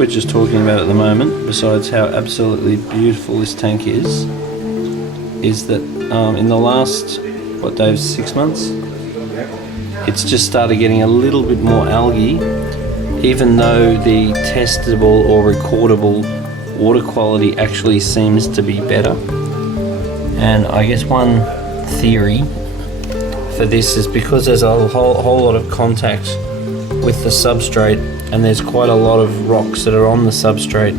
we're just talking about at the moment, besides how absolutely beautiful this tank is that in the last, what Dave, 6 months? It's just started getting a little bit more algae, even though the testable or recordable water quality actually seems to be better. And I guess one theory for this is because there's a whole lot of contact with the substrate, and there's quite a lot of rocks that are on the substrate,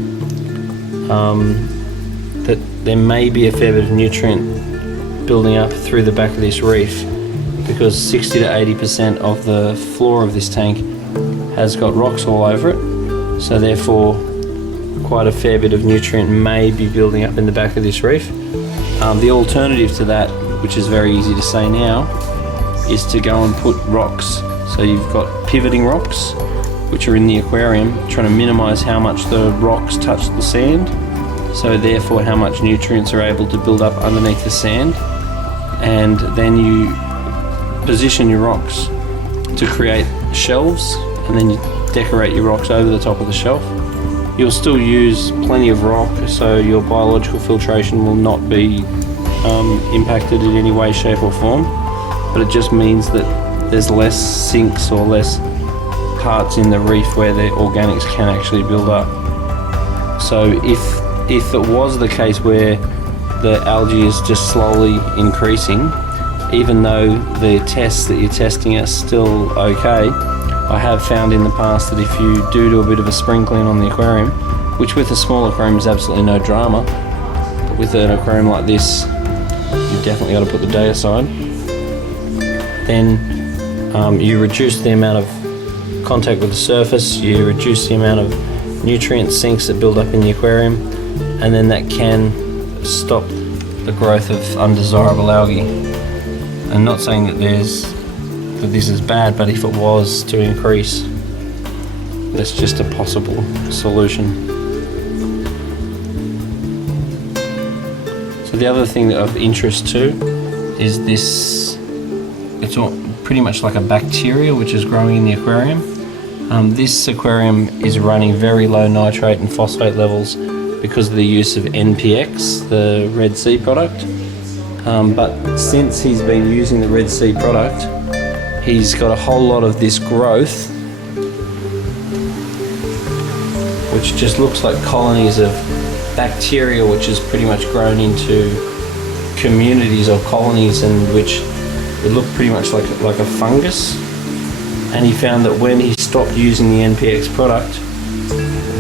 that there may be a fair bit of nutrient building up through the back of this reef, because 60 to 80% of the floor of this tank has got rocks all over it, so therefore quite a fair bit of nutrient may be building up in the back of this reef. The alternative to that, which is very easy to say now, is to go and put rocks. So you've got pivoting rocks, which are in the aquarium, trying to minimize how much the rocks touch the sand, so therefore how much nutrients are able to build up underneath the sand. And then you position your rocks to create shelves, and then you decorate your rocks over the top of the shelf. You'll still use plenty of rock, so your biological filtration will not be impacted in any way, shape or form, but it just means that there's less sinks or less parts in the reef where the organics can actually build up. So if it was the case where the algae is just slowly increasing, even though the tests that you're testing are still okay, I have found in the past that if you do a bit of a sprinkling on the aquarium, which with a small aquarium is absolutely no drama, but with an aquarium like this, you've definitely got to put the day aside, then you reduce the amount of contact with the surface, you reduce the amount of nutrient sinks that build up in the aquarium, and then that can stop the growth of undesirable algae. I'm not saying that this is bad, but if it was to increase, that's just a possible solution. So the other thing that of interest too is this, it's all pretty much like a bacteria which is growing in the aquarium. This aquarium is running very low nitrate and phosphate levels because of the use of NPX, the Red Sea product. But since he's been using the Red Sea product, he's got a whole lot of this growth, which just looks like colonies of bacteria, which has pretty much grown into communities or colonies, and which would look pretty much like a fungus. And he found that when he stopped using the NPX product,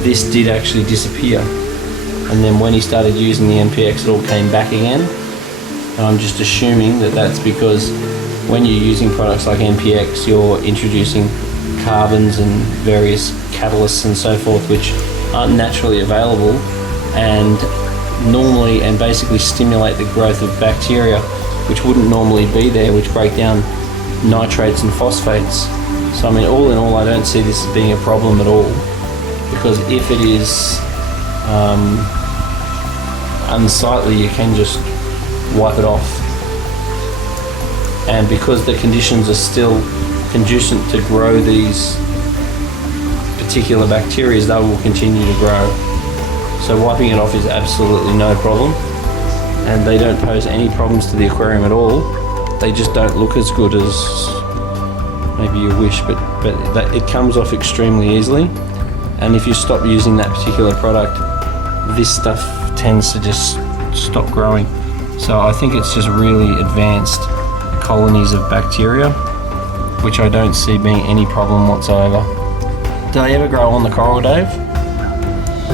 this did actually disappear. And then when he started using the NPX, it all came back again. And I'm just assuming that that's because when you're using products like NPX, you're introducing carbons and various catalysts and so forth, which aren't naturally available and normally and basically stimulate the growth of bacteria, which wouldn't normally be there, which break down nitrates and phosphates. So I mean, all in all, I don't see this as being a problem at all, because if it is unsightly, you can just wipe it off. And because the conditions are still conducive to grow these particular bacteria, they will continue to grow. So wiping it off is absolutely no problem, and they don't pose any problems to the aquarium at all. They just don't look as good as maybe you wish, but it comes off extremely easily. And if you stop using that particular product, this stuff tends to just stop growing. So I think it's just really advanced colonies of bacteria, which I don't see being any problem whatsoever. Do they ever grow on the coral, Dave?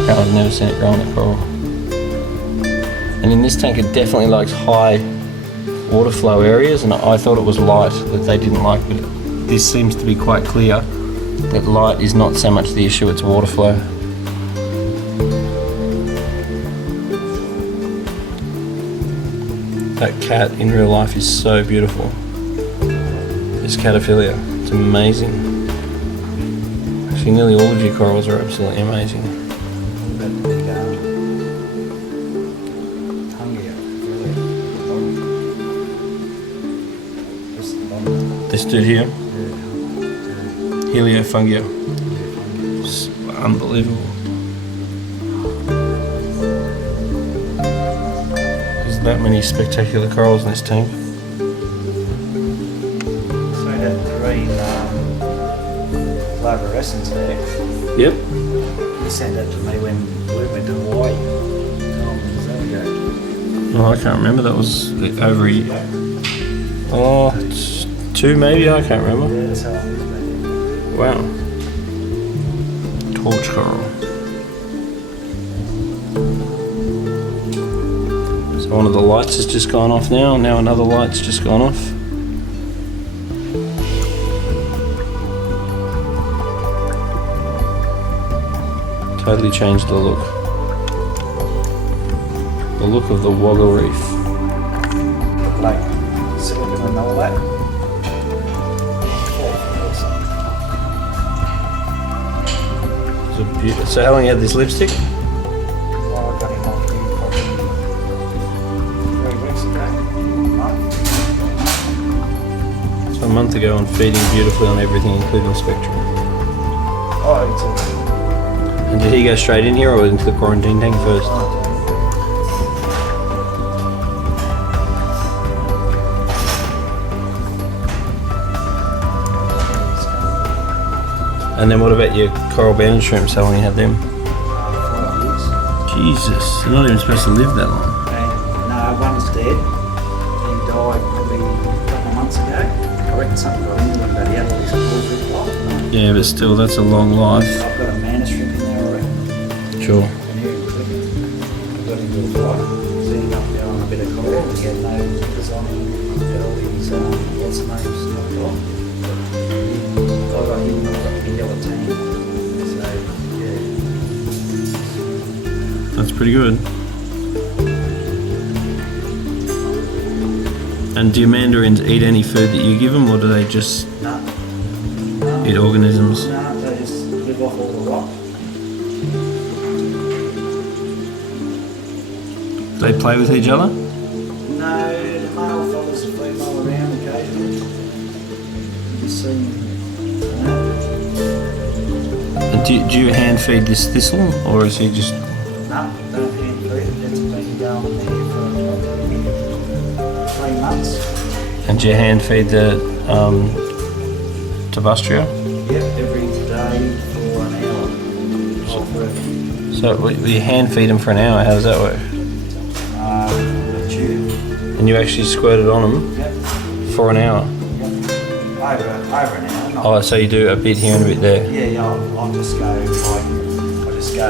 No, I've never seen it grow on the coral. And in this tank, it definitely likes high water flow areas, and I thought it was light that they didn't like, but this seems to be quite clear that light is not so much the issue, it's water flow. That cat in real life is so beautiful. This cataphilia, it's amazing. Actually, nearly all of your corals are absolutely amazing. This dude here, Heliofungia, it's unbelievable. that many spectacular corals in this tank. So that green fluorescence there. Yep. You sent that to me when we went to Hawaii. How long was that ago? Oh, I can't remember. That was over it's 2 maybe. I can't remember. Yeah, that's how long it's been. Wow. Torch coral. So one of the lights has just gone off now. Now another light's just gone off. Totally changed the look. The look of the Wagga Reef. Like silicon and all that. So how long you had this lipstick? Well, I got him off you probably 3 weeks ago. So a month ago, and feeding beautifully on everything, including spectrum. Oh, it's And did he go straight in here or into the quarantine tank first? And then what about your coral banded shrimps? How long you had them? 4 years. Jesus, they're not even supposed to live that long. No, one's dead. He died probably a couple of months ago. I reckon something got into him, but he had all his claws ripped off. Yeah, but still, that's a long life. I've got a manus shrimp in there, I reckon. Sure. And here in Clifton, I've got him to a fight. He's ending up there on a bit of coral. He had no zippers on him. He had all his, what's the names knocked off. I got him knocked up in yellow tank. So, yeah. That's pretty good. And do your mandarins eat any food that you give them, or do they just No. eat organisms? No, they just live off all the rock. Do they play with each other? No, the male follows the female around occasionally. You see him. And do you hand feed this thistle, or is he just... No, don't hand feed it. It's been going there for 3 months. And do you hand feed the Tabustria? Yep, every day for an hour. Oh, forever. So you hand feed them for an hour. How does that work? The tube. And you actually squirt it on them Yep. for an hour? Yep. Over an hour. Not Oh, so you do a bit here and a bit there. Yeah, I'll just go, I'll just go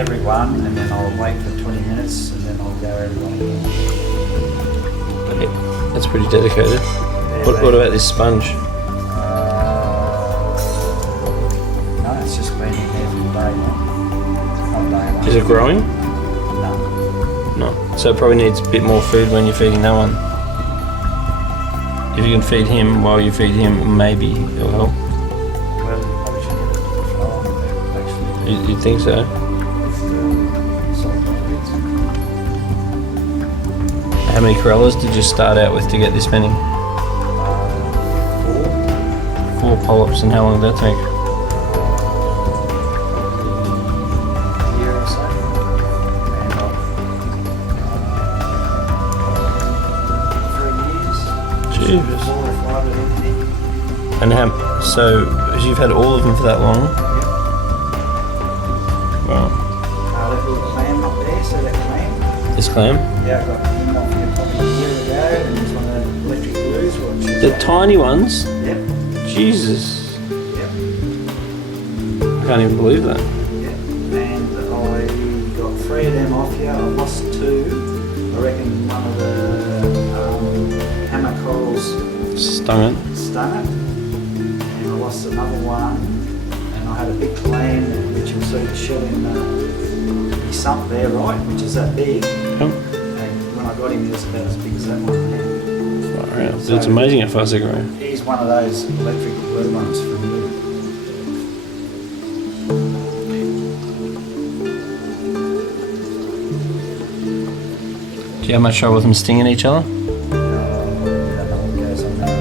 every one, and then I'll wait for 20 minutes, and then I'll go every one again. That's pretty dedicated. Yeah, What about this sponge? No, it's just been in there for day one. Not day one. Is it growing? No. No. So it probably needs a bit more food when you're feeding that one. If you can feed him while you feed him, maybe it'll help. Well, you probably should get it to flow on there, actually. You think so? With the salt bits. How many corellas did you start out with to get this many? 4. 4 polyps, and how long did that take? A year or so. And 3 years. Jesus. 4 or 5 of everything. And so you've had all of them for that long? Yep. Wow. That little clam up there, so that clam. This clam? Yeah, I got him off here probably a year ago, and he's one of the electric blues watches. The tiny ones? Yep, Jesus. yep, I can't even believe that. yep. And I got 3 of them off here. I lost 2. I reckon one of the hammer corals Stung it. stung it, and I lost another one. And I had a big clam, which you'll see the shell in the sump there, right, which is that big. Yep. And when I got him, he was about as big as that one now. Far out. So it's amazing how fast they grow. He's one of those electric blue ones from you. Do you have much trouble with them stinging each other? I don't know what goes on there.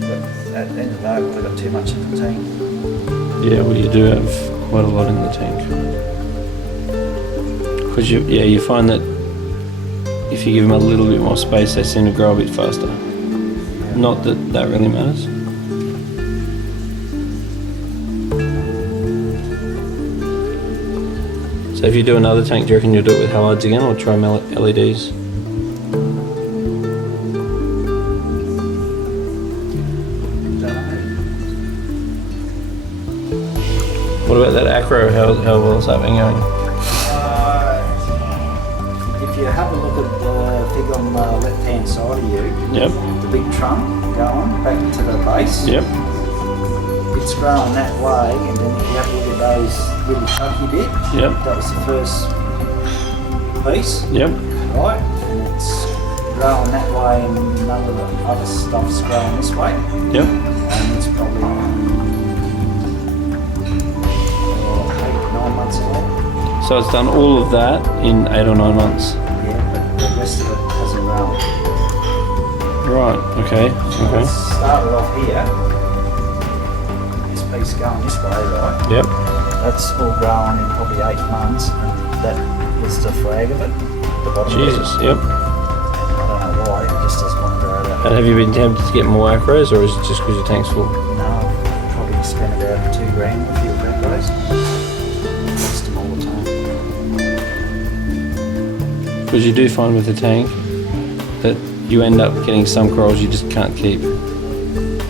But at the end of the day, I've got too much in the tank. Yeah, well, you do have quite a lot in the tank. Because you find that if you give them a little bit more space, they seem to grow a bit faster. Not that that really matters. So if you do another tank, do you reckon you'll do it with halides again or try LEDs? What about that acro? How well has that been going? If you have a look at the figure on the left-hand side of you, Yep. the big trunk going back to the base, Yep. it's growing that way, and then if you have a look at those little chunky bit, Yep. that was the first piece, Yep. right? And it's growing that way, and none of the other stuff's growing this way, Yep. and it's probably 8-9 months old. So it's done all of that in 8 or 9 months. Yeah, but the rest of it hasn't grown. Right. Okay. Okay. It started off here. This piece going this way, right? Yep. That's all grown in probably 8 months, and that was the flag of it. The bottom Jesus. of it. Yep. I don't know why, it just doesn't want to grow that. And have you been tempted to get more acros, or is it just because your tank's full? No, I've probably spent about $2,000 with your macros. Lost them all the time. Because you do find with the tank that you end up getting some corals you just can't keep.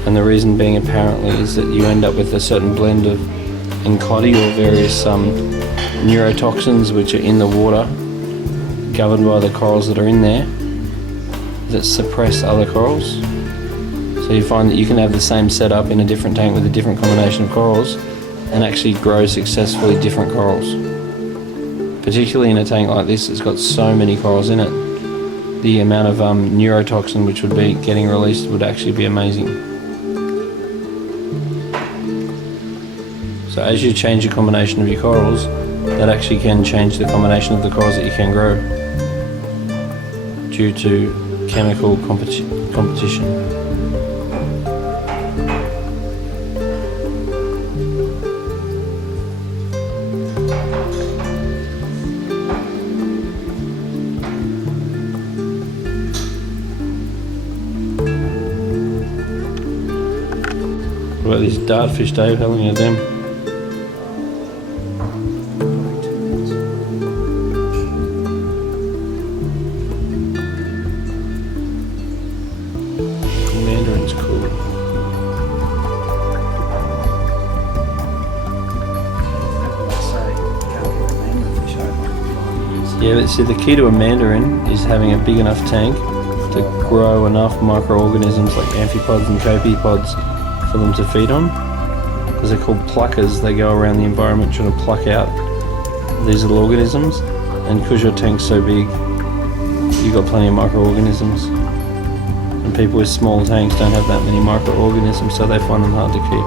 And the reason being apparently is that you end up with a certain blend of enclody or various neurotoxins which are in the water, governed by the corals that are in there, that suppress other corals. So you find that you can have the same setup in a different tank with a different combination of corals and actually grow successfully different corals. Particularly in a tank like this, it's got so many corals in it. The amount of neurotoxin which would be getting released would actually be amazing. So as you change the combination of your corals, that actually can change the combination of the corals that you can grow due to chemical competition. What about these dartfish, Dave? How long are them? Mandarin's cool. Yeah, but see, the key to a mandarin is having a big enough tank to grow enough microorganisms like amphipods and copepods for them to feed on. Because they're called pluckers, they go around the environment trying to pluck out these little organisms. And because your tank's so big, you've got plenty of microorganisms. And people with small tanks don't have that many microorganisms, so they find them hard to keep.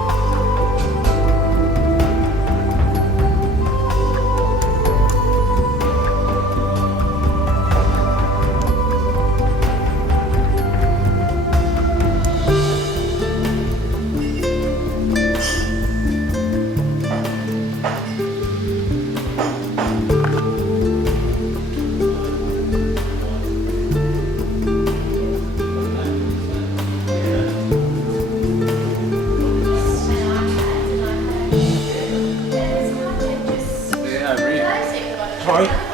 Sorry.